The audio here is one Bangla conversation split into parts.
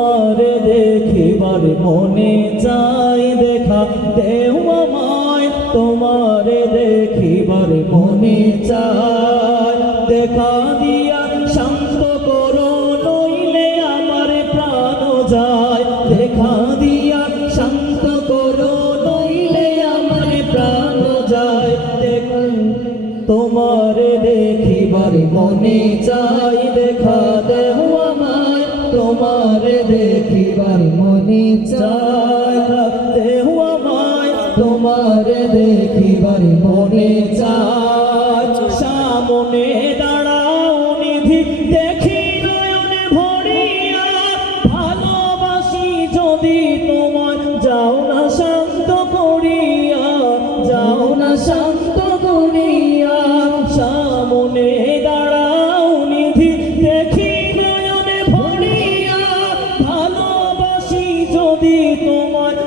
আরে দেখিবার মনে চাই দেখা। দেও আমায়, তোমারে দেখিবার মনে চাই। দেখা দিয়া শান্ত করো, নইলে আমার প্রাণ যায়। দেখা দিয়া শান্ত করো, নইলে আমার প্রাণ যায়। দেখ তোমারে দেখিবার মনে চাই, দেখা দেও আমায় তোমারে দেখিবার মনে চাই দেও আমায়। তোমারে দেখিবার মনে চাই সামনে দাঁড়াও নিধি দেখি নয়নে ভরিয়া। ভালোবাসি যদি তোমায় যাও না শান্ত করিয়া। যাও না শান্ত করিয়া। সামনে দাঁড়াও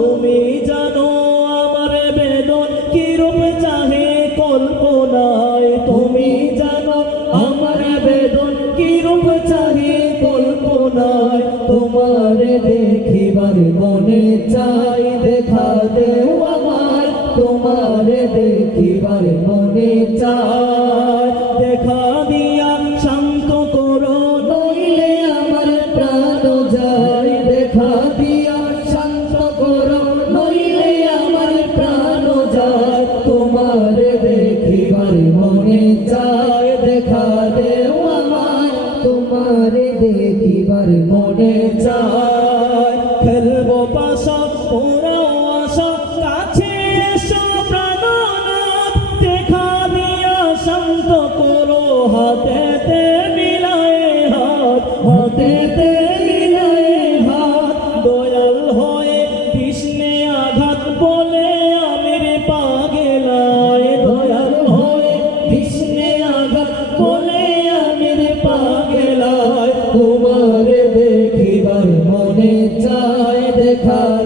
তুমি জানো আমার বেদন কিরূপ চাহে কল্পনায়? তুমি জানো আমার বেদন কিরূপ চাহে কল্পনায়? তোমার দেখিবার মনে চাই দেখা দেও আমার তোমার দেখিবার মনে চাই তোমার দেখিবার মনে চায়। খেলব পাশা ওরাও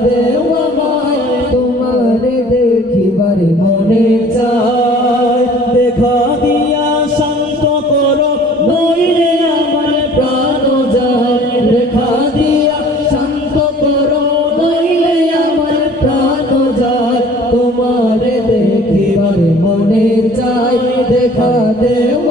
দেও আমায় তোমার দেখিবার মনে চায়। দেখা দিয়া শান্ত করো, নইলে আমার প্রাণ যায়। দেখা দিয়া শান্ত করো, নইলে আমার প্রাণ যায়। তোমার দেখিবার মনে চাই দেখা দেও